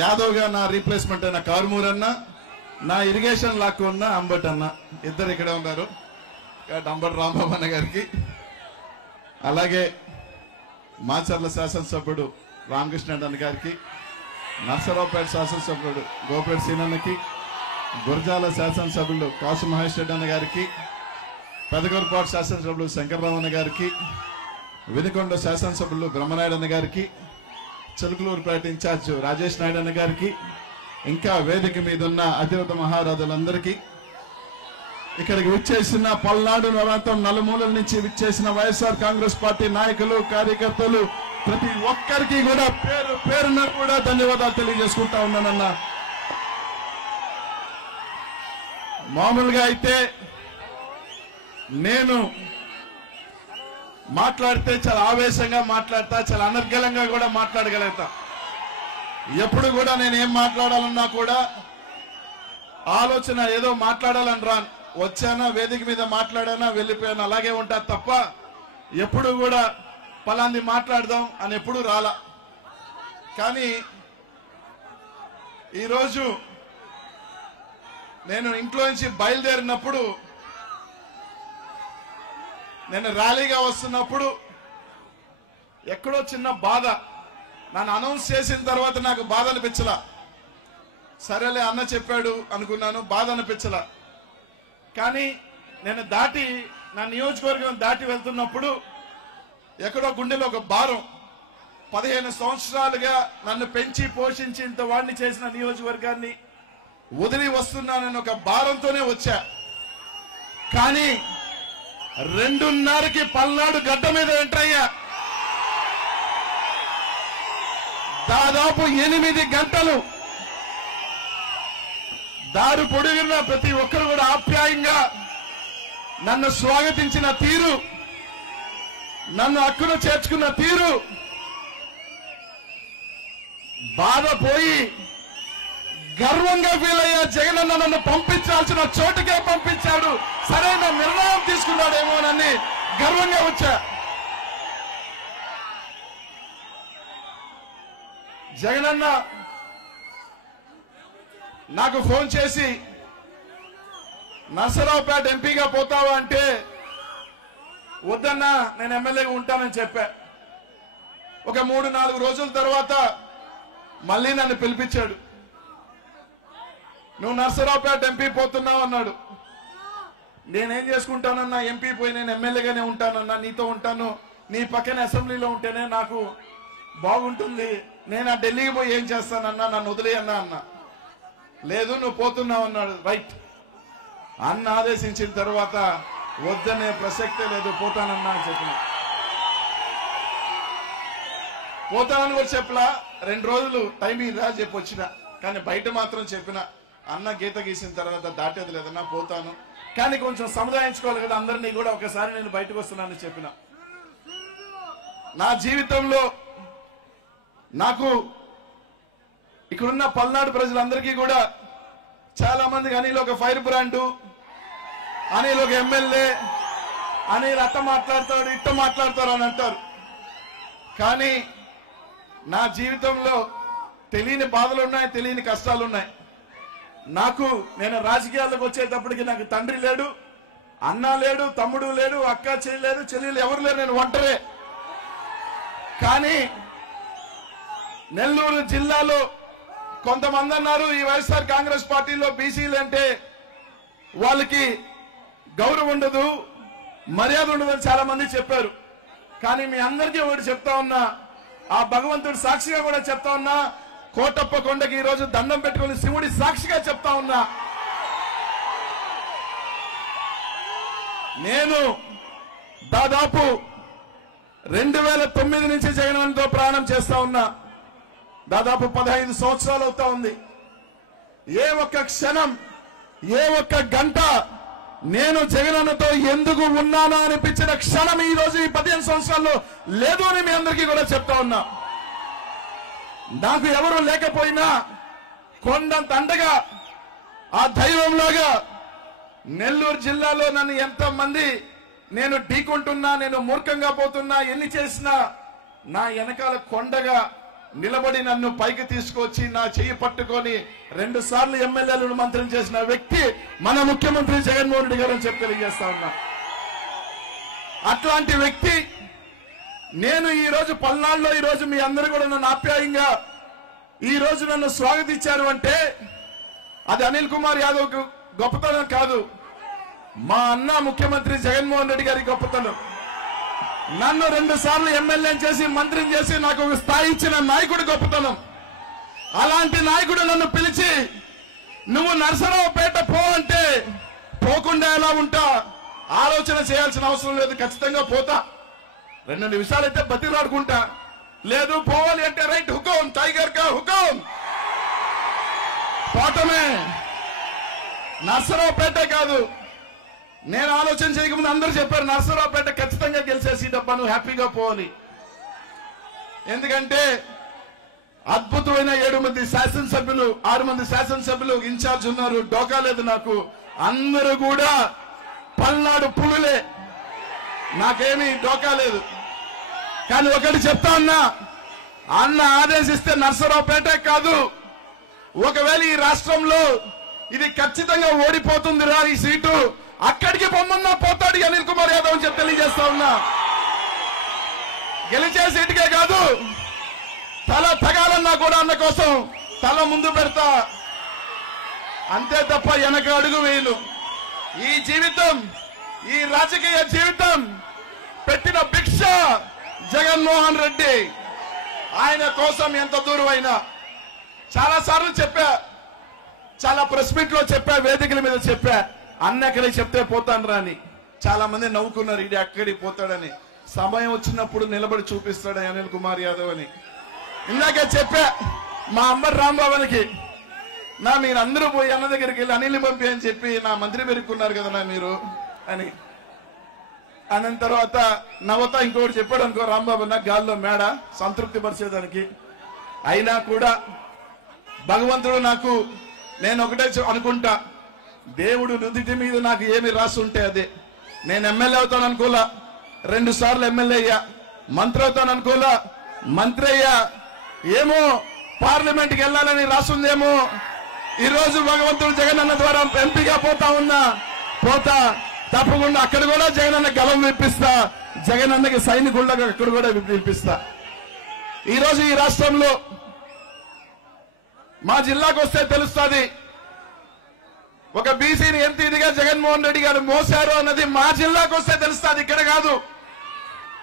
యాదవ్ గా నా రీప్లేస్మెంట్ అయిన కారుమూర్ అన్న, నా ఇరిగేషన్ లాక్కు ఉన్న అంబట్ అన్న, ఇద్దరు ఇక్కడే ఉన్నారు. అంబట్ రాంబాబు అన్న గారికి, అలాగే మాచర్ల శాసనసభ్యుడు రామకృష్ణ అన్న గారికి, నర్సరావుపేట శాసనసభ్యుడు గోపేట సీనన్నకి, గురజాల శాసనసభ్యుడు కాసు మహేష్ రెడ్డి అన్న గారికి, పెదకూరుపాటు శాసనసభ్యుడు శంకర్రావు అన్న గారికి, వినుకొండ శాసనసభ్యులు బ్రహ్మనాయుడు అన్న గారికి, చిలుకలూరుపేట ఇన్ఛార్జ్ రాజేష్ నాయుడు అన్న గారికి, ఇంకా వేదిక మీద ఉన్న అతిరథ మహారాజులందరికీ, ఇక్కడికి విచ్చేసిన పల్నాడు ప్రాంతం నలుమూలల నుంచి విచ్చేసిన వైఎస్ఆర్ కాంగ్రెస్ పార్టీ నాయకులు, కార్యకర్తలు, ప్రతి ఒక్కరికి కూడా పేరు పేరున కూడా ధన్యవాదాలు తెలియజేసుకుంటా ఉన్నానన్న. మామూలుగా అయితే నేను మాట్లాడితే చాలా ఆవేశంగా మాట్లాడతా, చాలా అనర్గళంగా కూడా మాట్లాడగలుగుతా. ఎప్పుడు కూడా నేను ఏం మాట్లాడాలన్నా కూడా ఆలోచన ఏదో మాట్లాడాలని రాను, వచ్చానా వేదిక మీద మాట్లాడానా వెళ్ళిపోయాను, అలాగే ఉంటా తప్ప ఎప్పుడు కూడా పలాంది మాట్లాడదాం అని ఎప్పుడు రాలా. కానీ ఈరోజు నేను ఇంట్లో నుంచి బయలుదేరినప్పుడు, నేను ర్యాలీగా వస్తున్నప్పుడు ఎక్కడో చిన్న బాధ, నన్ను అనౌన్స్ చేసిన తర్వాత నాకు బాధ అనిపించలా. సరేలే అన్న చెప్పాడు అనుకున్నాను, బాధ అనిపించలా. కానీ నేను నా నియోజకవర్గం దాటి వెళ్తున్నప్పుడు ఎక్కడో గుండెలో ఒక భారం. 15 సంవత్సరాలుగా నన్ను పెంచి పోషించి ఇంత వాడిని చేసిన నియోజకవర్గాన్ని వదిలి వస్తున్నానని ఒక భారంతోనే వచ్చా. కానీ 2:30కి పల్నాడు గడ్డ మీద ఎంటర్ అయ్యా. దాదాపు 8 గంటలు దారి పొడిగిన ప్రతి ఒక్కరు కూడా ఆప్యాయంగా నన్ను స్వాగతించిన తీరు, నన్ను హక్కున చేర్చుకున్న తీరు, బాధ పోయి గర్వంగా ఫీల్ అయ్యా. జగనన్న నన్ను పంపించాల్సిన చోటుకే పంపించాడు, సరైన నిర్ణయం తీసుకున్నాడేమోనని గర్వంగా వచ్చా. జగనన్న నాకు ఫోన్ చేసి నర్సరావుపేట ఎంపీగా పోతావా అంటే, వద్దన్నా నేను ఎమ్మెల్యేగా ఉంటానని చెప్పా. ఒక 3-4 రోజుల తర్వాత మళ్ళీ నన్ను పిలిపించాడు. నువ్వు నర్సరావుపేట ఎంపీ పోతున్నావు అన్నాడు. నేనేం చేసుకుంటానన్నా, ఎంపీ పోయి నేను ఎమ్మెల్యేగానే ఉంటానన్నా, నీతో ఉంటాను, నీ పక్కన అసెంబ్లీలో ఉంటేనే నాకు బాగుంటుంది, నేను ఆ ఢిల్లీకి పోయి ఏం చేస్తానన్నా, నన్ను వదిలేయన్నా అన్నా. లేదు నువ్వు పోతున్నావు అన్నాడు. రైట్ అన్న ఆదేశించిన తర్వాత వద్దనే ప్రసక్తే లేదు, పోతానన్నా అని చెప్పిన. పోతానని కూడా చెప్పలా. 2 రోజులు టైం ఇదా చెప్పి వచ్చిన, కానీ బయట మాత్రం చెప్పిన, అన్న గీత గీసిన తర్వాత దాటేది లేదన్నా, పోతాను, కానీ కొంచెం సముదాయించుకోవాలి కదా అందరినీ కూడా, ఒకసారి నేను బయటకు వస్తున్నానని చెప్పిన. నా జీవితంలో నాకు ఇక్కడున్న పల్నాడు ప్రజలందరికీ కూడా చాలా మందికి అనిల్ ఒక ఫైర్ బ్రాండు, అనిల్ ఒక ఎమ్మెల్యే, అనిల్ అట్ట మాట్లాడతాడు ఇట్ట మాట్లాడతారు అని అంటారు. కానీ నా జీవితంలో తెలియని బాధలు ఉన్నాయి, తెలియని కష్టాలు ఉన్నాయి. నేను రాజకీయాలకు వచ్చేటప్పటికి నాకు తండ్రి లేడు, అన్న లేడు, తమ్ముడు లేడు, అక్క చెల్లి చెల్లెలు ఎవరు లేరు, నేను ఒంటరే. కానీ నెల్లూరు జిల్లాలో కొంతమంది అన్నారు, ఈ వైఎస్ఆర్ కాంగ్రెస్ పార్టీలో బీసీలు అంటే వాళ్ళకి గౌరవం ఉండదు, మర్యాద ఉండదని చాలా మంది చెప్పారు. కానీ మీ అందరికీ ఒకటి చెప్తా ఉన్నా, ఆ భగవంతుడి సాక్షిగా కూడా చెప్తా ఉన్నా, కోటప్ప కొండకి ఈ రోజు దండం పెట్టుకుని శివుడి సాక్షిగా చెప్తా ఉన్నా, నేను దాదాపు 2009 నుంచి జగనన్నతో ప్రయాణం చేస్తా ఉన్నా. దాదాపు 15 సంవత్సరాలు అవుతా ఉంది. ఏ ఒక్క క్షణం, ఏ ఒక్క గంట నేను జగనన్నతో ఎందుకు ఉన్నానా అనిపించిన క్షణం ఈ రోజు ఈ 15 సంవత్సరాల్లో లేదు అని మీ అందరికీ కూడా చెప్తా ఉన్నా. నాకు ఎవరు లేకపోయినా కొండంత అండగా, ఆ దైవంలాగా నెల్లూరు జిల్లాలో నన్ను ఎంతమంది నేను ఢీకొంటున్నా, నేను మూర్ఖంగా పోతున్నా, ఎన్ని చేసినా నా వెనకాల కొండగా నిలబడి నన్ను పైకి తీసుకొచ్చి నా చెయ్యి పట్టుకొని 2 సార్లు ఎమ్మెల్యేలను మంత్రం చేసిన వ్యక్తి మన ముఖ్యమంత్రి జగన్మోహన్ రెడ్డి గారు అని చెప్పి తెలియజేస్తా ఉన్నా. అట్లాంటి వ్యక్తి నేను ఈ రోజు పల్నాడులో ఈ రోజు మీ అందరూ కూడా నన్ను ఆప్యాయంగా ఈ రోజు నన్ను స్వాగతించారు అంటే అది అనిల్ కుమార్ యాదవ్ గొప్పతనం కాదు, మా అన్న ముఖ్యమంత్రి జగన్మోహన్ రెడ్డి గారి గొప్పతనం. నన్ను 2 సార్లు ఎమ్మెల్యేని చేసి మంత్రిని చేసి నాకు ఒక స్థాయి ఇచ్చిన నాయకుడి గొప్పతనం. అలాంటి నాయకుడు నన్ను పిలిచి నువ్వు నరసరావుపేట పో అంటే పోకుండా ఎలా ఉంటా, ఆలోచన చేయాల్సిన అవసరం లేదు, ఖచ్చితంగా పోతా. 2 నిమిషాలైతే బతిలాడుకుంటా, లేదు పోవాలి అంటే రైట్ హుకుం టైగర్ కా హుకుం, పోటమే. నరసరావుపేట కాదు, నేను ఆలోచన చేయకముందు అందరూ చెప్పారు నరసరావుపేట ఖచ్చితంగా గెలిచే సీట్ అబ్బా, నువ్వు హ్యాపీగా పోవాలి. ఎందుకంటే అద్భుతమైన 7 మంది శాసనసభ్యులు 6 మంది శాసనసభ్యులు ఇన్ఛార్జ్ ఉన్నారు, డోకా లేదు నాకు. అందరూ కూడా పల్నాడు పులులే, నాకేమీ డోకా లేదు. కానీ ఒకటి చెప్తా ఉన్నా, అన్న ఆదేశిస్తే నరసరావుపేట కాదు, ఒకవేళ ఈ రాష్ట్రంలో ఇది ఖచ్చితంగా ఓడిపోతుందిరా ఈ సీటు, అక్కడికి పొమ్మన్నా పోతాడు అనిల్ కుమార్ యాదవ్ అని చెప్పి తెలియజేస్తా ఉన్నా. గెలిచే సీటుకే కాదు, తల తగాలన్నా కూడా అన్న కోసం తల ముందు పెడతా, అంతే తప్ప వెనక అడుగు వేయను. ఈ జీవితం, ఈ రాజకీయ జీవితం పెట్టిన భిక్ష జగన్మోహన్ రెడ్డి. ఆయన కోసం ఎంత దూరం అయినా చాలా సార్లు చెప్పా, చాలా ప్రెస్ మీట్ లో చెప్పా, వేదికల మీద చెప్పా, అన్న ఎక్కడికి చెప్తే పోతాను రా అని. చాలా మంది నవ్వుకున్నారు, ఇది అక్కడికి పోతాడని. సమయం వచ్చినప్పుడు నిలబడి చూపిస్తాడు అనిల్ కుమార్ యాదవ్ అని. ఇందాకే చెప్పా మా అంబటి రాంబాబుకి, మీరందరూ పోయి అన్న దగ్గరికి వెళ్ళి అనిల్ పంపి అని చెప్పి నా మంత్రి పెరుక్కున్నారు కదా మీరు అని. అన్న తర్వాత నవ్వుతా ఇంకొకటి చెప్పాడు అనుకో రాంబాబు, నాకు గాల్లో మేడ సంతృప్తి పరిచేదానికి. అయినా కూడా భగవంతుడు నాకు, నేను ఒకటే అనుకుంటా, దేవుడు నుదిటి మీద నాకు ఏమి రాసి ఉంటే అదే. నేను ఎమ్మెల్యే అవుతాను అనుకోలా, 2 సార్లు ఎమ్మెల్యే అయ్యా, మంత్రి అవుతాను అనుకోలా, మంత్రి అయ్యా. ఏమో పార్లమెంట్కి వెళ్ళాలని రాసుందేమో, ఈ రోజు భగవంతుడు జగన్ అన్న ద్వారా ఎంపీగా పోతా ఉన్నా, పోతా తప్పకుండా అక్కడ కూడా జగన్ అన్న గలం విప్పిస్తా, జగన్ అన్నకి సైనికుళ్ళగా అక్కడ కూడా విప్పిస్తా. ఈ రోజు ఈ రాష్ట్రంలో మా జిల్లాకు వస్తే తెలుస్తుంది, ఒక బీసీని ఎంత ఇదిగా జగన్మోహన్ రెడ్డి గారు మోసారు అన్నది మా జిల్లాకు వస్తే తెలుస్తుంది, ఇక్కడ కాదు.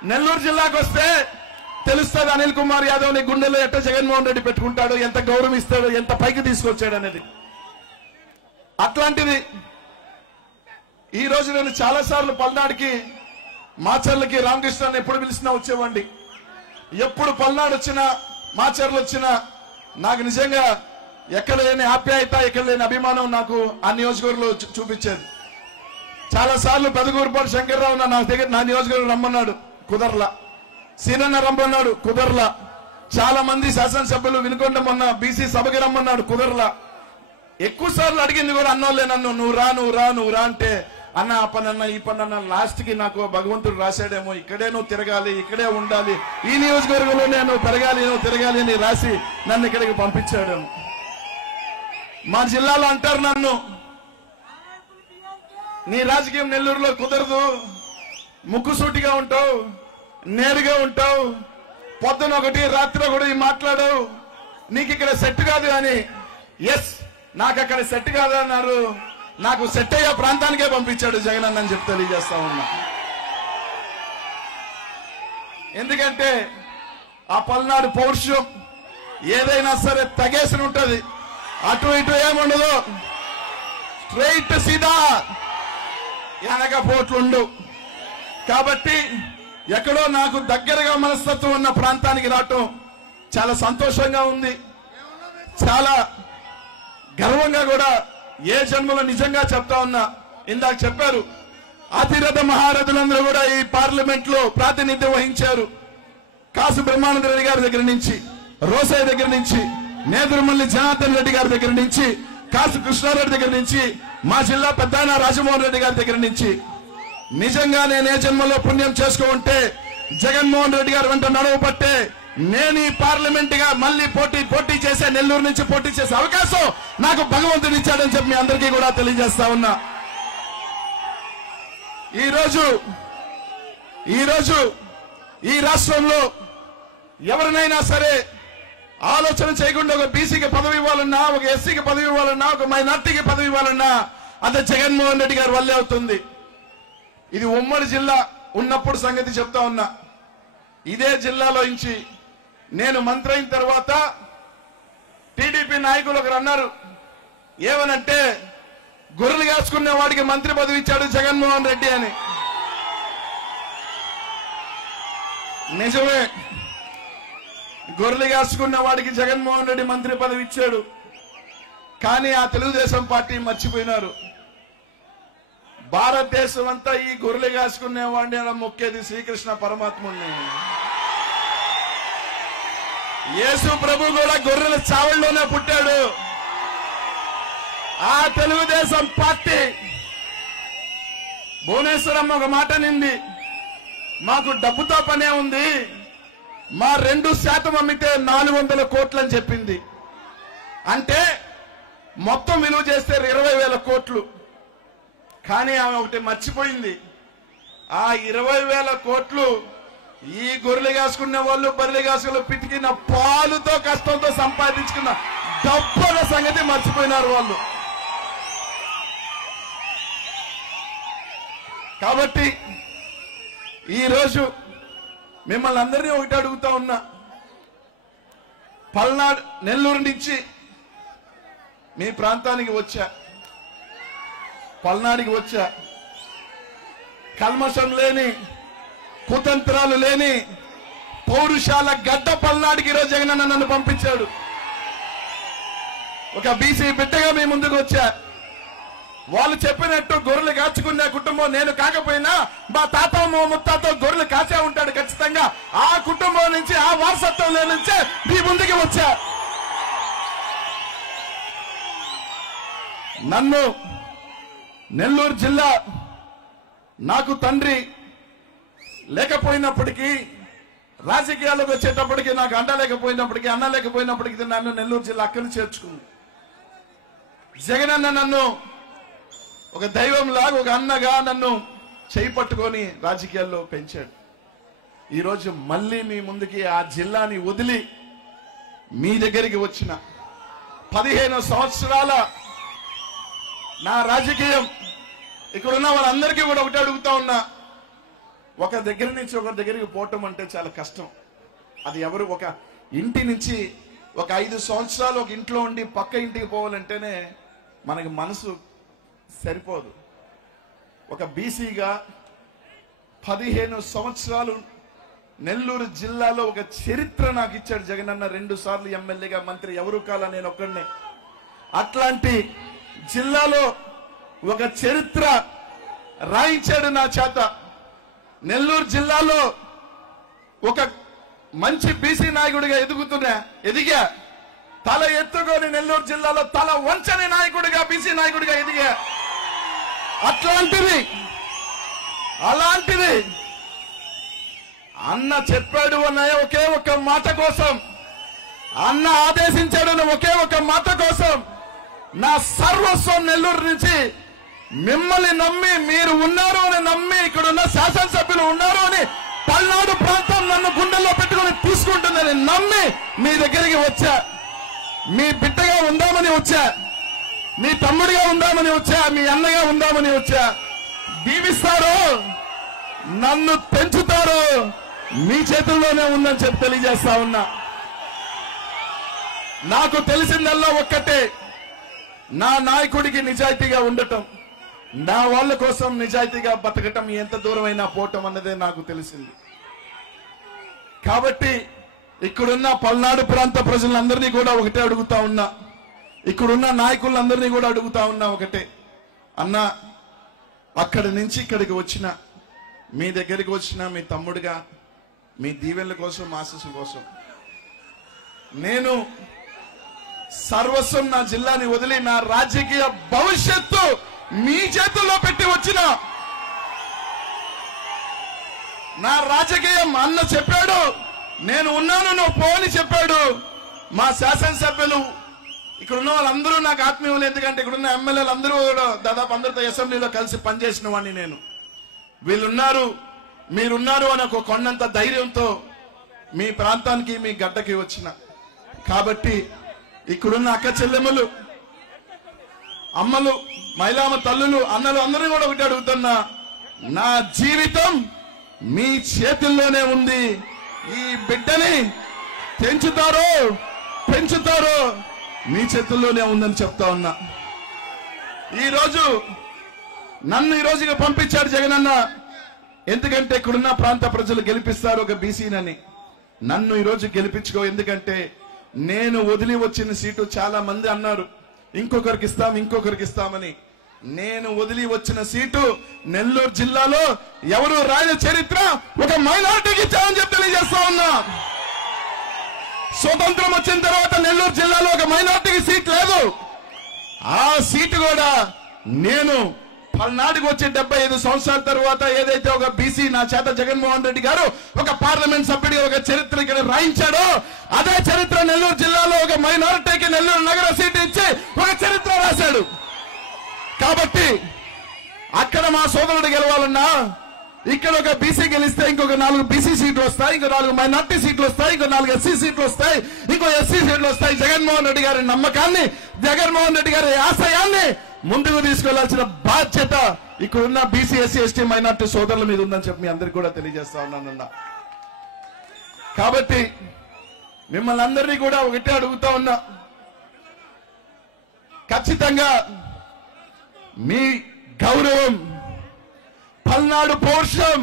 నెల్లూరు జిల్లాకు వస్తే తెలుస్తుంది అనిల్ కుమార్ యాదవ్ ని గుండెలో ఎట్ట జగన్మోహన్ రెడ్డి పెట్టుకుంటాడు, ఎంత గౌరవిస్తాడు, ఎంత పైకి తీసుకొచ్చాడు అనేది. అట్లాంటిది ఈ రోజు నేను చాలా సార్లు పల్నాడుకి, మాచర్లకి రామకృష్ణాన్ని ఎప్పుడు పిలిచినా వచ్చేవాడిని. ఎప్పుడు పల్నాడు వచ్చినా, మాచర్లు వచ్చినా నాకు నిజంగా ఎక్కడ లేని ఆప్యాయత, ఎక్కడ లేని అభిమానం నాకు ఆ నియోజకవర్గంలో చూపించేది. చాలా సార్లు పెదకూరుపాటి శంకర్రావు నా నియోజకవర్గం రమ్మన్నాడు, కుదరలా. సీనన్న రమ్మన్నాడు, కుదరలా. చాలా మంది శాసనసభ్యులు వినుకొండ మొన్న బీసీ సభకి రమ్మన్నాడు, కుదరలా. ఎక్కువ సార్లు అడిగింది కూడా అన్నోళ్ళే నన్ను, నువ్వు రా అంటే అన్న ఆ పనన్నా ఈ పనన్నా. లాస్ట్ కి నాకు భగవంతుడు రాశాడేమో, ఇక్కడే నువ్వు తిరగాలి, ఇక్కడే ఉండాలి, ఈ నియోజకవర్గంలో నేను పెరగాలి, నువ్వు తిరగాలి అని రాసి నన్ను ఇక్కడికి పంపించాడేమో. మా జిల్లాలో అంటారు నన్ను, నీ రాజకీయం నెల్లూరులో కుదరదు, ముక్కుసూటిగా ఉంటావు, నేరుగా ఉంటావు, పొద్దున ఒకటి రాత్రి ఒకటి మాట్లాడవు, నీకు ఇక్కడ సెట్ కాదు అని. ఎస్, నాకు అక్కడ సెట్ కాదు అన్నారు, నాకు సెట్ అయ్యే ప్రాంతానికే పంపించాడు జగన్ అన్న అని చెప్పి తెలియజేస్తా ఉన్నా. ఎందుకంటే ఆ పల్నాడు పౌరుషం ఏదైనా సరే తగేసి ఉంటది, అటు ఇటు ఏముండదు, స్ట్రైట్ సీదా, వెనక పోట్లుండు. కాబట్టి ఎక్కడో నాకు దగ్గరగా మనస్తత్వం ఉన్న ప్రాంతానికి రావటం చాలా సంతోషంగా ఉంది, చాలా గర్వంగా కూడా. ఏ జన్మలో నిజంగా చెప్తా ఉన్నా, ఇందాక చెప్పారు అతిరథ మహారథులందరూ కూడా ఈ పార్లమెంట్ లో ప్రాతినిధ్యం వహించారు. కాసు బ్రహ్మానంద రెడ్డి గారి దగ్గర నుంచి, రోసయ్య దగ్గర నుంచి, నేదురుమల్లి జనార్దన్ రెడ్డి గారి దగ్గర నుంచి, కాసు కృష్ణారెడ్డి దగ్గర నుంచి, మా జిల్లా పెద్దాయన రాజమోహన్ రెడ్డి గారి దగ్గర నుంచి. నిజంగా నేను ఏ జన్మలో పుణ్యం చేసుకో ఉంటే జగన్మోహన్ రెడ్డి గారి వెంట నడవ పట్టే నేను ఈ పార్లమెంట్ గా మళ్ళీ పోటీ చేసే నెల్లూరు నుంచి పోటీ చేసే అవకాశం నాకు భగవంతుడు ఇచ్చాడని చెప్పి మీ అందరికీ కూడా తెలియజేస్తా ఉన్నా. ఈరోజు ఈ రాష్ట్రంలో ఎవరినైనా సరే ఆలోచన చేయకుండా ఒక బీసీకి పదవి ఇవ్వాలన్నా, ఒక ఎస్సీకి పదవి ఇవ్వాలన్నా, ఒక మైనార్టీకి పదవి ఇవ్వాలన్నా అది జగన్మోహన్ రెడ్డి గారి వల్లే అవుతుంది. ఇది ఉమ్మడి జిల్లా ఉన్నప్పుడు సంగతి చెప్తా ఉన్నా. ఇదే జిల్లాలో నుంచి నేను మంత్రి అయిన తర్వాత టీడీపీ నాయకులు ఒకరు అన్నారు, ఏమనంటే గొర్రెలు కాసుకునే వాడికి మంత్రి పదవి ఇచ్చాడు జగన్మోహన్ రెడ్డి అని. నిజమే, గొర్రెలు కాసుకున్న వాడికి జగన్మోహన్ రెడ్డి మంత్రి పదవి ఇచ్చాడు. కానీ ఆ తెలుగుదేశం పార్టీ మర్చిపోయినారు. భారతదేశం అంతా ఈ గొర్రెలు కాసుకునే వాడిని అలా మొక్కేది శ్రీకృష్ణ పరమాత్ముడిని. యేసు ప్రభు కూడా గొర్రెల చావల్లోనే పుట్టాడు. ఆ తెలుగుదేశం పార్టీ భువనేశ్వరమ్మ ఒక మాట నింది, మాకు డబ్బుతో పనే ఉంది, మా 2% అమ్మితే 400 కోట్లు అని చెప్పింది. అంటే మొత్తం విలువ చేస్తే 20,000 కోట్లు. కానీ ఆమె ఒకటి మర్చిపోయింది, ఆ 20,000 కోట్లు ఈ గొర్రెలు కాసుకునే వాళ్ళు, బర్రెలు కాసుకున్న పితికిన పాలుతో కష్టంతో సంపాదించుకున్న డబ్బుల సంగతి మర్చిపోయినారు వాళ్ళు. కాబట్టి ఈరోజు మిమ్మల్ని అందరినీ ఒకటి అడుగుతా ఉన్నా, పల్నాడు నెల్లూరు నుంచి మీ ప్రాంతానికి వచ్చా, పల్నాడుకి వచ్చా, కల్మషం లేని, కుతంత్రాలు లేని పౌరుషాల గడ్డ పల్నాడుకి ఈరోజు జగనన్న నన్ను పంపించాడు. ఒక బీసీ బిడ్డగా మీ ముందుకు వచ్చా. వాళ్ళు చెప్పినట్టు గొర్రెలు కాచుకునే కుటుంబం నేను కాకపోయినా మా తాత ముత్తాతో గొర్రెలు కాచే ఉంటాడు ఖచ్చితంగా. ఆ కుటుంబం నుంచి, ఆ వారసత్వంలో నుంచే మీ ముందుకు వచ్చా. నన్ను నెల్లూరు జిల్లా నాకు తండ్రి లేకపోయినప్పటికీ, రాజకీయాలకు వచ్చేటప్పటికి నాకు అండ లేకపోయినప్పటికీ, అన్న లేకపోయినప్పటికీ నన్ను నెల్లూరు జిల్లా అక్కని చేర్చుకుంది. జగనన్న నన్ను ఒక దైవంలాగా, ఒక అన్నగా నన్ను చేయి పట్టుకొని రాజకీయాల్లో పెంచాడు. ఈరోజు మళ్ళీ మీ ముందుకి ఆ జిల్లాని వదిలి మీ దగ్గరికి వచ్చిన 15 సంవత్సరాల నా రాజకీయం, ఇక్కడున్న వాళ్ళందరికీ కూడా ఒకటి అడుగుతా ఉన్నా, ఒక దగ్గర నుంచి ఒక దగ్గరికి పోవటం అంటే చాలా కష్టం. అది ఎవరు ఒక ఇంటి నుంచి ఒక 5 సంవత్సరాలు ఒక ఇంట్లో ఉండి పక్క ఇంటికి పోవాలంటేనే మనకి మనసు సరిపోదు. ఒక బీసీగా 15 సంవత్సరాలు నెల్లూరు జిల్లాలో ఒక చరిత్ర నాకు ఇచ్చాడు జగనన్న. 2 సార్లు ఎమ్మెల్యేగా, మంత్రి ఎవరు కాలా, నేను ఒక్కడినే. అట్లాంటి జిల్లాలో ఒక చరిత్ర రాయించాడు నా చేత. నెల్లూరు జిల్లాలో ఒక మంచి బీసీ నాయకుడిగా ఎదిగా, తల ఎత్తుకొని నెల్లూరు జిల్లాలో తల వంచని నాయకుడిగా, బీసీ నాయకుడిగా ఎదిగా. అలాంటిది అన్న చెప్పాడు అన్నయ్య ఒకే ఒక్క మాట కోసం, అన్న ఆదేశించాడు ఒకే ఒక్క మాట కోసం నా సర్వస్వం నెల్లూరు నుంచి మిమ్మల్ని నమ్మి, మీరు ఉన్నారు అని నమ్మి, ఇక్కడున్న శాసనసభ్యులు ఉన్నారు అని పల్నాడు ప్రాంతం నన్ను గుండెల్లో పెట్టుకుని తీసుకుంటుందని నమ్మి మీ దగ్గరికి వచ్చా. మీ బిడ్డగా ఉందామని వచ్చా, మీ తమ్ముడిగా ఉందామని వచ్చా, మీ అన్నగా ఉందామని వచ్చా. దీవిస్తారు, నన్ను పెంచుతారు, మీ చేతుల్లోనే ఉందని చెప్పి తెలియజేస్తా ఉన్నా. నాకు తెలిసిందల్లా ఒక్కటే, నా నాయకుడికి నిజాయితీగా ఉండటం, నా వాళ్ళ కోసం నిజాయితీగా బతకటం, ఎంత దూరమైనా పోవటం అన్నదే నాకు తెలిసింది. కాబట్టి ఇక్కడున్న పల్నాడు ప్రాంత ప్రజలందరినీ కూడా ఒకటే అడుగుతా ఉన్నా, ఇక్కడున్న నాయకులందరినీ కూడా అడుగుతా ఉన్నా ఒకటే, అన్న అక్కడి నుంచి ఇక్కడికి వచ్చిన, మీ దగ్గరికి వచ్చిన మీ తమ్ముడిగా, మీ దీవెనల కోసం, ఆశీస్సుల కోసం నేను సర్వస్వం నా జిల్లాని వదిలి నా రాజకీయ భవిష్యత్తు మీ చేతుల్లో పెట్టి వచ్చిన, నా రాజకీయం అన్న చెప్పాడు నేను ఉన్నాను నువ్వు పో అని చెప్పాడు. మా శాసనసభ్యులు ఇక్కడ ఉన్న వాళ్ళందరూ నాకు ఆత్మీయులు. ఎందుకంటే ఇక్కడున్న ఎమ్మెల్యేలు అందరూ కూడా దాదాపు అందరితో అసెంబ్లీలో కలిసి పనిచేసిన వాడిని నేను. వీళ్ళున్నారు మీరున్నారు అని ఒక కొండంత ధైర్యంతో మీ ప్రాంతానికి మీ గడ్డకి వచ్చిన. కాబట్టి ఇక్కడున్న అక్క చెల్లెమ్మలు, అమ్మలు, మహిళామ తల్లులు, అన్నలు అందరూ కూడా ఒకటి అడుగుతున్నా, నా జీవితం మీ చేతుల్లోనే ఉంది. ఈ బిడ్డని పెంచుతారో మీ చేతుల్లోనే ఉందని చెప్తా ఉన్నా. నన్ను ఈ రోజుకి పంపించాడు జగనన్న. ఎందుకంటే ఇక్కడున్న ప్రాంత ప్రజలు గెలిపిస్తారు ఒక బీసీనని. నన్ను ఈ రోజు గెలిపించుకో. ఎందుకంటే నేను వదిలి వచ్చిన సీటు చాలా మంది అన్నారు ఇంకొకరికి ఇస్తామని. నేను వదిలి వచ్చిన సీటు నెల్లూరు జిల్లాలో ఎవరు రాయని చరిత్ర ఒక మైనారిటీకి ఇచ్చామని చెప్పి తెలియజేస్తా ఉన్నా. స్వతంత్రం వచ్చిన తర్వాత నెల్లూరు జిల్లాలో ఒక మైనారిటీకి సీట్ లేదు. ఆ సీటు కూడా నేను పల్నాడుకు వచ్చే 75 సంవత్సరాల తర్వాత ఏదైతే ఒక బీసీ నా చేత జగన్మోహన్ రెడ్డి గారు ఒక పార్లమెంట్ సభ్యుడిగా ఒక చరిత్ర ఇక్కడ రాయించాడో అదే చరిత్ర నెల్లూరు జిల్లాలో ఒక మైనారిటీకి నెల్లూరు నగర సీటు ఇచ్చి ఒక చరిత్ర రాశాడు. కాబట్టి అక్కడ మా సోదరుడు గెలవాలన్నా ఇక్కడ ఒక బీసీ గెలిస్తే ఇంకొక 4 బీసీ సీట్లు వస్తాయి, ఇంకో 4 మైనార్టీ సీట్లు వస్తాయి, ఇంకో 4 ఎస్సీ సీట్లు వస్తాయి, ఇంకో ఎస్సీ సీట్లు వస్తాయి. జగన్మోహన్ రెడ్డి గారి నమ్మకాన్ని, జగన్మోహన్ రెడ్డి గారి ఆశయాన్ని ముందుకు తీసుకెళ్లాల్సిన బాధ్యత ఇక్కడున్న బీసీ, ఎస్సీ, ఎస్టీ, మైనార్టీ సోదరుల మీద ఉందని చెప్పి మీ అందరికీ కూడా తెలియజేస్తా ఉన్నానన్నా. కాబట్టి మిమ్మల్ని అందరినీ కూడా ఒకటే అడుగుతా ఉన్నా, ఖచ్చితంగా మీ గౌరవం, పల్నాడు పౌరుషం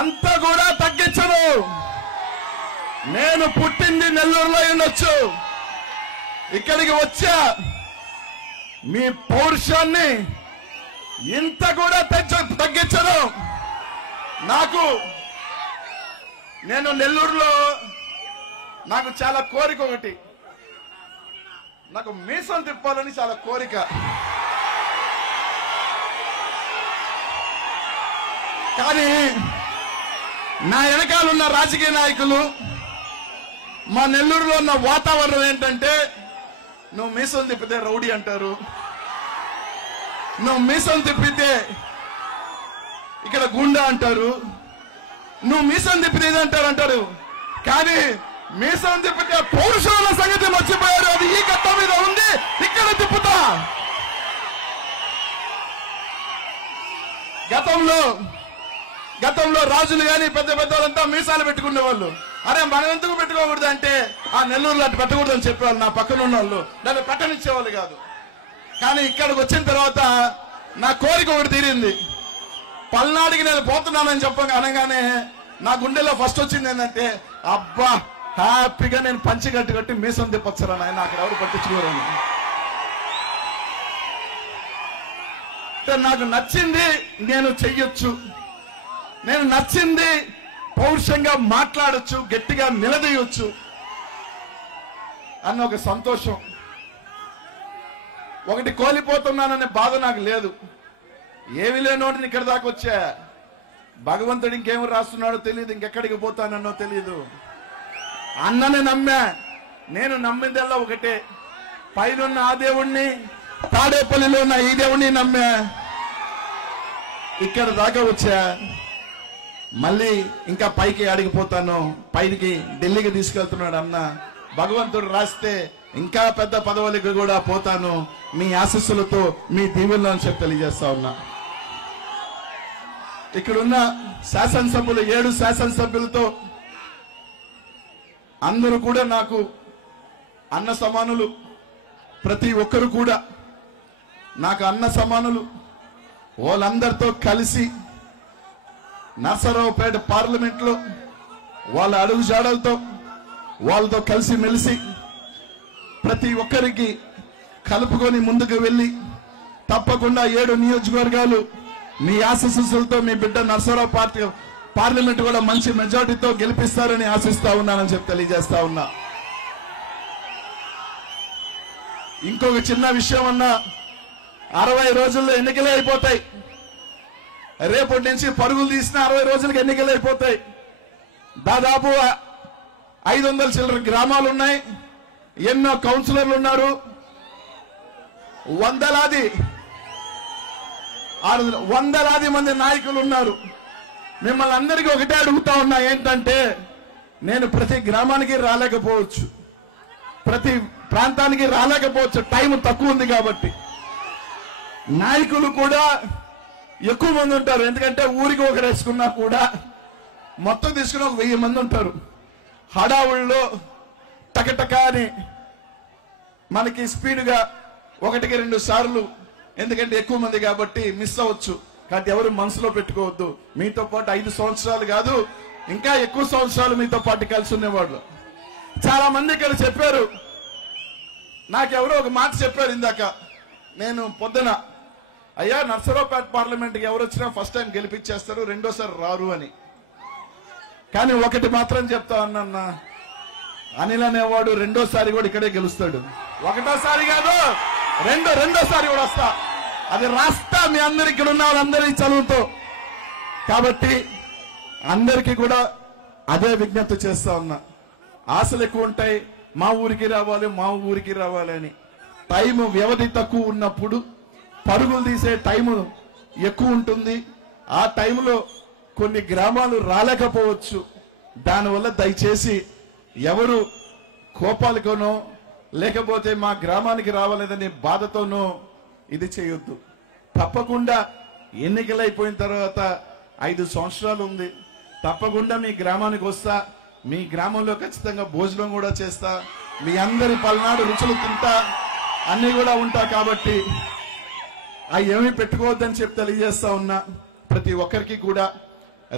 అంతా కూడా తగ్గించను. నేను పుట్టింది నెల్లూరులో ఉండొచ్చు, ఇక్కడికి వచ్చా మీ పౌరుషాన్ని ఇంత కూడా తగ్గించను. నేను నెల్లూరులో నాకు చాలా కోరిక ఒకటి, నాకు మీసం తిప్పాలని చాలా కోరిక. కానీ నా వెనకాలన్న రాజకీయ నాయకులు, మా నెల్లూరులో ఉన్న వాతావరణం ఏంటంటే, నువ్వు మీసం తిప్పితే రౌడీ అంటారు, నువ్వు మీసం తిప్పితే ఇక్కడ గుండా అంటారు, నువ్వు మీసం తిప్పితే అంటారు. కానీ మీసం తిప్పితే పౌరుషాల సంగతి మర్చిపోయారు. అది ఈ గట్ట మీద ఉంది, ఇక్కడ తిప్పుతా. గతంలో రాజులు గాని పెద్ద వాళ్ళంతా మీసాలు పెట్టుకునే వాళ్ళు. అరే మనం ఎందుకు పెట్టుకోకూడదు అంటే ఆ నెల్లూరులో అటు పెట్టకూడదు అని చెప్పేవాళ్ళు. నా పక్కన ఉన్న వాళ్ళు నన్ను పెట్టనిచ్చేవాళ్ళు కాదు. కానీ ఇక్కడికి వచ్చిన తర్వాత నా కోరిక ఒకటి తీరింది. పల్నాడుకి నేను పోతున్నానని అనగానే నా గుండెలో ఫస్ట్ వచ్చింది ఏంటంటే, అబ్బా హ్యాపీగా నేను పంచి కట్టి మీసం తిప్పొచ్చరా నాయన, అక్కడ ఎవరు పట్టించుకోరని. నాకు నచ్చింది నేను చెయ్యొచ్చు, నేను నచ్చింది పౌరుషంగా మాట్లాడొచ్చు, గట్టిగా నిలదీయొచ్చు అన్న ఒక సంతోషం. ఒకటి కోల్పోతున్నాననే బాధ నాకు లేదు. ఏమి లేనోటిని ఇక్కడ దాకా వచ్చా. భగవంతుడు ఇంకేమి రాస్తున్నాడో తెలియదు, ఇంకెక్కడికి పోతానన్నో తెలియదు. అన్నని నమ్మా. నేను నమ్మిందల్లా ఒకటే, పైనున్న ఆ దేవుణ్ణి, తాడేపల్లిలో ఉన్న ఈ దేవుణ్ణి నమ్మా. ఇక్కడ దాకా వచ్చా. మళ్ళీ ఇంకా పైకి అడిగిపోతాను, పైకి ఢిల్లీకి తీసుకెళ్తున్నాడు అన్న. భగవంతుడు రాస్తే ఇంకా పెద్ద పదవులకు కూడా పోతాను, మీ ఆశీస్సులతో, మీ దీవెనలో అని చెప్పి తెలియజేస్తా ఉన్నా. ఇక్కడున్న శాసనసభ్యులు 7 శాసనసభ్యులతో అందరూ కూడా నాకు అన్న సమానులు. ప్రతి ఒక్కరు కూడా నాకు అన్న సమానులు. వాళ్ళందరితో కలిసి నర్సరావుపేట పార్లమెంట్ లో వాళ్ళ అడుగుజాడలతో వాళ్ళతో కలిసి మెలిసి ప్రతి ఒక్కరికి కలుపుకొని ముందుకు వెళ్లి తప్పకుండా 7 నియోజకవర్గాలు మీ ఆశీస్సులతో మీ బిడ్డ నర్సరావు పార్లమెంట్ కూడా మంచి మెజారిటీతో గెలిపిస్తారని ఆశిస్తా ఉన్నానని చెప్పి తెలియజేస్తా ఉన్నా. ఇంకొక చిన్న విషయం అన్నా, 60 రోజుల్లో ఎన్నికలే అయిపోతాయి. రేపటి నుంచి పరుగులు తీసిన 60 రోజులకి ఎన్నికలు అయిపోతాయి. దాదాపు 500 చిల్లర గ్రామాలు ఉన్నాయి, ఎన్నో కౌన్సిలర్లు ఉన్నారు, వందలాది మంది నాయకులు ఉన్నారు. మిమ్మల్ని అందరికీ ఒకటే అడుగుతా ఉన్నా, ఏంటంటే నేను ప్రతి గ్రామానికి రాలేకపోవచ్చు, ప్రతి ప్రాంతానికి రాలేకపోవచ్చు, టైం తక్కువ ఉంది కాబట్టి. నాయకులు కూడా ఎక్కువ మంది ఉంటారు, ఎందుకంటే ఊరికి ఒకరు వేసుకున్నా కూడా మొత్తం తీసుకుని 1000 మంది ఉంటారు. హడావుల్లో టకటకా అని మనకి స్పీడ్గా 1-2 సార్లు, ఎందుకంటే ఎక్కువ మంది కాబట్టి మిస్ అవ్వచ్చు. కాబట్టి ఎవరు మనసులో పెట్టుకోవద్దు. మీతో పాటు 5 సంవత్సరాలు కాదు, ఇంకా ఎక్కువ సంవత్సరాలు మీతో పాటు కలిసి ఉండేవాళ్ళు. చాలా మంది ఇక్కడ చెప్పారు, నాకెవరో ఒక మాట చెప్పారు ఇందాక. నేను పొద్దున, అయ్యా నర్సరావుపేట పార్లమెంట్కి ఎవరు వచ్చినా ఫస్ట్ టైం గెలిపించేస్తారు, రెండోసారి రారు అని. కానీ ఒకటి మాత్రం చెప్తా ఉన్నా, అనిల్ అనేవాడు రెండోసారి కూడా ఇక్కడే గెలుస్తాడు. ఒకటోసారి కాదు, రెండోసారి కూడా వస్తా. అది రాస్తా మీ అందరికి, ఇక్కడ ఉన్న వాళ్ళందరి చదువుతో. కాబట్టి అందరికీ కూడా అదే విజ్ఞప్తి చేస్తా ఉన్నా. ఆశలు ఎక్కువ ఉంటాయి, మా ఊరికి రావాలి అని. టైం వ్యవధి తక్కువ ఉన్నప్పుడు పరుగులు తీసే టైం ఎక్కువ ఉంటుంది. ఆ టైంలో కొన్ని గ్రామాలు రాలేకపోవచ్చు. దానివల్ల దయచేసి ఎవరు కోపాలతోనో లేకపోతే మా గ్రామానికి రావాలేదని బాధతోనో ఇది చేయొద్దు. తప్పకుండా ఎన్నికలు అయిపోయిన తర్వాత 5 సంవత్సరాలు ఉంది, తప్పకుండా మీ గ్రామానికి వస్తా. మీ గ్రామంలో ఖచ్చితంగా భోజనం కూడా చేస్తా, మీ అందరి పల్నాడు రుచులు తింటా, అన్ని కూడా ఉంటా. కాబట్టి అవి ఏమీ పెట్టుకోవద్దని చెప్పి తెలియజేస్తా ఉన్నా. ప్రతి ఒక్కరికి కూడా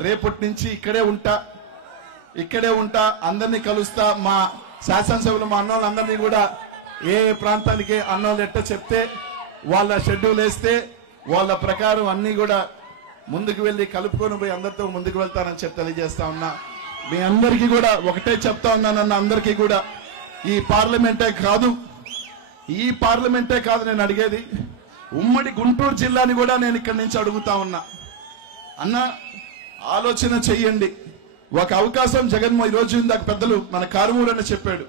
రేపటి నుంచి ఇక్కడే ఉంటా, అందరినీ కలుస్తా. మా శాసనసభ్యులు మా అన్నోళ్ళందరినీ కూడా ఏ ప్రాంతానికి అన్నోళ్ళు ఎట్ట చెప్తే వాళ్ళ షెడ్యూల్ వేస్తే వాళ్ళ ప్రకారం అన్ని కూడా ముందుకు వెళ్ళి కలుపుకొని పోయి అందరితో ముందుకు వెళ్తానని చెప్పి తెలియజేస్తా ఉన్నా. మీ అందరికీ కూడా ఒకటే చెప్తా ఉన్నానన్న, అందరికీ కూడా ఈ పార్లమెంటే కాదు నేను అడిగేది, ఉమ్మడి గుంటూరు జిల్లాని కూడా నేను ఇక్కడి నుంచి అడుగుతా ఉన్నా. అన్న ఆలోచన చెయ్యండి. ఒక అవకాశం జగన్మోహన్, ఈరోజు ఇందాక పెద్దలు మన కారుమూరు అని చెప్పాడు,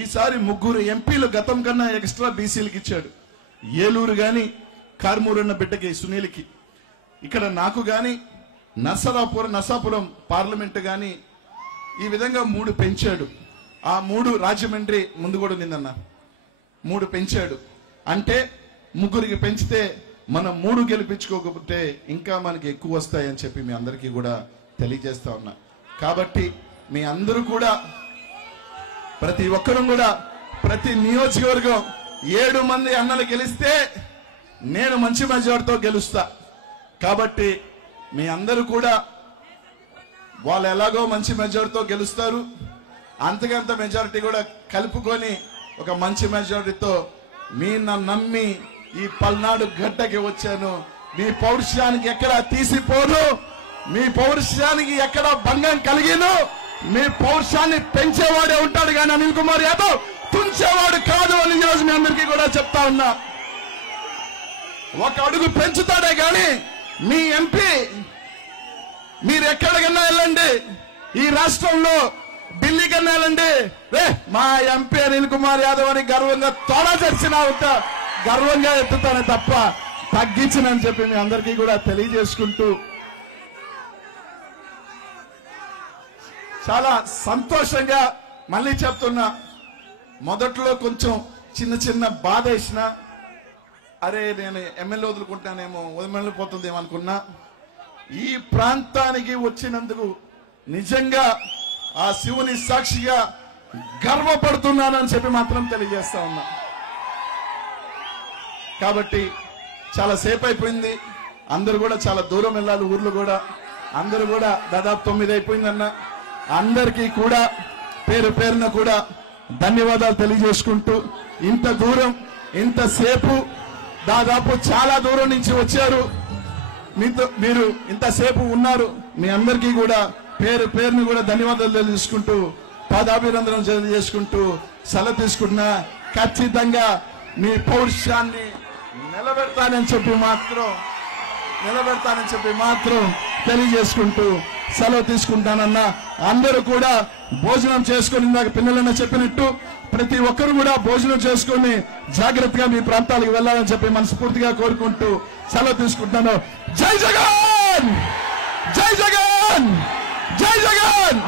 ఈసారి 3 ఎంపీలు గతం కన్నా ఎక్స్ట్రా బీసీలకు ఇచ్చాడు. ఏలూరు గాని, కారుమూరు అన్న బిడ్డకి సునీల్కి, ఇక్కడ నాకు గాని, నర్సాపురం పార్లమెంటు గాని ఈ విధంగా 3 పెంచాడు. ఆ 3 రాజమండ్రి ముందు కూడా నిందన్న 3 పెంచాడు. అంటే 3కి పెంచితే మనం 3 గెలిపించుకోకపోతే ఇంకా మనకి ఎక్కువ వస్తాయని చెప్పి మీ అందరికీ కూడా తెలియజేస్తా ఉన్నా. కాబట్టి మీ అందరూ కూడా, ప్రతి ఒక్కరూ కూడా, ప్రతి నియోజకవర్గం 7 మంది అన్నలు గెలిస్తే నేను మంచి మెజార్టీతో గెలుస్తా. కాబట్టి మీ అందరూ కూడా వాళ్ళు ఎలాగో మంచి మెజార్టీతో గెలుస్తారు, అంతకంత మెజారిటీ కూడా కలుపుకొని ఒక మంచి మెజారిటీతో మీ నమ్మి ఈ పల్నాడు గడ్డకి వచ్చాను. మీ పౌరుషానికి ఎక్కడ తీసిపోను, మీ పౌరుషానికి ఎక్కడ భంగం కలిగిను. మీ పౌరుషాన్ని పెంచేవాడే ఉంటాడు కానీ అనిల్ కుమార్ యాదవ్ తుంచేవాడు కాదు అని ఈరోజు మీ అందరికీ కూడా చెప్తా ఉన్నా. ఒక అడుగు పెంచుతాడే కానీ మీ ఎంపీ, మీరు ఎక్కడికన్నా వెళ్ళండి, ఈ రాష్ట్రంలో ఢిల్లీ కన్నా వెళ్ళండి, మా ఎంపీ అనిల్ కుమార్ యాదవ్ అని గర్వంగా తోడా తెరిచినా ఉంటా, గర్వంగా ఎత్తుతానే తప్ప తగ్గించనని చెప్పి మీ అందరికీ కూడా తెలియజేసుకుంటూ, చాలా సంతోషంగా మళ్ళీ చెప్తున్నా. మొదట్లో కొంచెం చిన్న బాధ వేసిన, అరే నేను ఎమ్మెల్యే వదులుకుంటానేమో, వదిలిపోతుందేమో అనుకున్నా. ఈ ప్రాంతానికి వచ్చినందుకు నిజంగా ఆ శివుని సాక్షిగా గర్వపడుతున్నానని చెప్పి మాత్రం తెలియజేస్తా ఉన్నా. కాబట్టి చాలా సేపు అయిపోయింది, అందరూ కూడా చాలా దూరం వెళ్ళాలి, ఊర్లు కూడా అందరూ కూడా దాదాపు 9 అయిపోయిందన్న. అందరికీ కూడా పేరున కూడా ధన్యవాదాలు తెలియజేసుకుంటూ, ఇంత దూరం ఇంతసేపు దాదాపు చాలా దూరం నుంచి వచ్చారు, మీరు ఇంతసేపు ఉన్నారు. మీ అందరికీ కూడా పేరును కూడా ధన్యవాదాలు తెలియజేసుకుంటూ, పాదాభివందనం తెలియజేసుకుంటూ సెలవు తీసుకుంటున్నా. ఖచ్చితంగా మీ పౌరుషాన్ని నిలబెడతానని చెప్పి మాత్రం తెలియజేసుకుంటూ సెలవు తీసుకుంటానన్నా. అందరూ కూడా భోజనం చేసుకుని, ఇందాక పిల్లలన్న చెప్పినట్టు ప్రతి ఒక్కరు కూడా భోజనం చేసుకుని జాగ్రత్తగా మీ ప్రాంతాలకు వెళ్ళాలని చెప్పి మనస్ఫూర్తిగా కోరుకుంటూ సెలవు తీసుకుంటాను. జై జగన్, జై జగన్, జై జగన్.